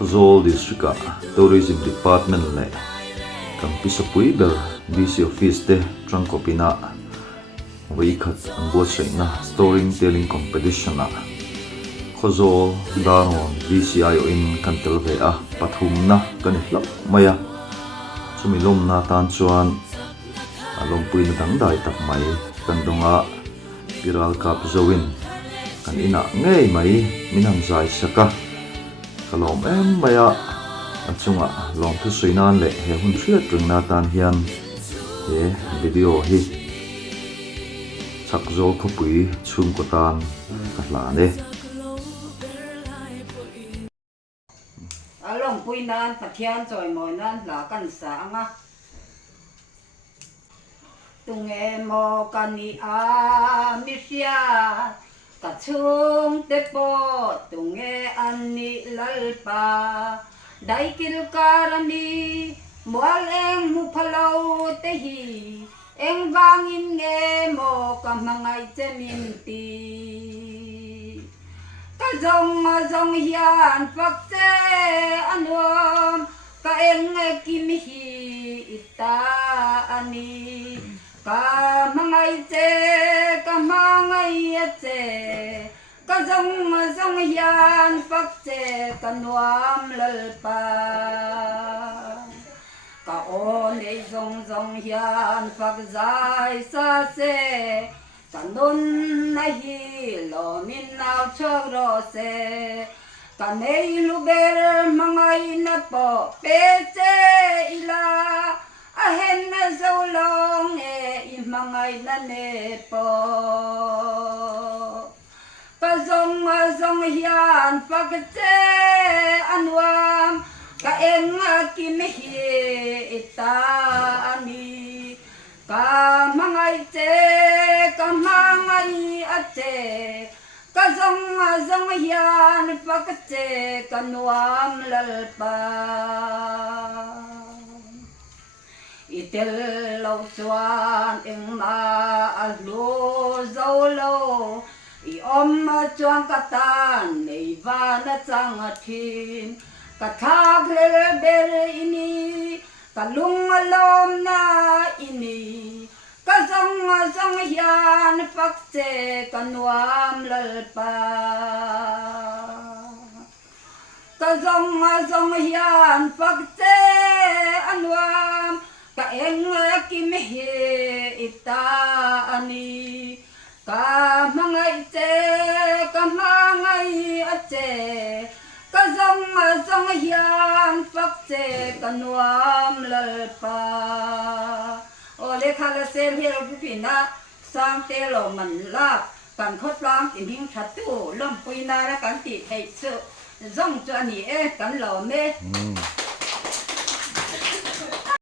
Zol District Tourism Department le Kampisa Puiber DC Office te Trangkopina Vaikhat Angbo Saina Storytelling Competition na Khozol Daron DCIO in Kantelve Pathum na Kanihlap Maya Sumilom na tan chuan along pui na dangdai tak mai kandonga Viral Cup Zawin kanina ngei mai minang zai saka kalom maya achunga long thu suinan le he hun thriat ringna tan hian he video hi chakzo khopui chung ko tan kahla ne along pui nan pathian choi moi nan la kan sa anga tunge mo kani a misia kachung te po tunge ani lalpa dai kil karani mual eng mu phalo te hi eng wangin nge mo kamangai cheminti ka zong hian fakte anom ka eng kim hi ita ani ka mangai che ka zong hian fakte ka nuam lalpa ka on ei zong hian fak zai sa se kanun na hi lo min nau chok ro se kanei luber mangai na po pe che ila ahen na zolong e i mangai na ne po ka zong hian fak che anwam ka eng kim hi ita ani ka mangai ache ka zong hian fak che ka nuam lalpa itel lo chuan eng ma alu zolo i om chuan ka tan nei van chang thin ka thak le ber ini ka lung lom na ini ka zong hian fak che ka nuam lalpa ka zong hian fak che anwam ka eng kim hi ita ani ka mangai ache ka zong hian fak che ka nuam lalpa ole khala sel hi ro pina sang te lo man la kan khot lang in hing thatu lom puina ra kan ti thei chu zong chu ani kan lo me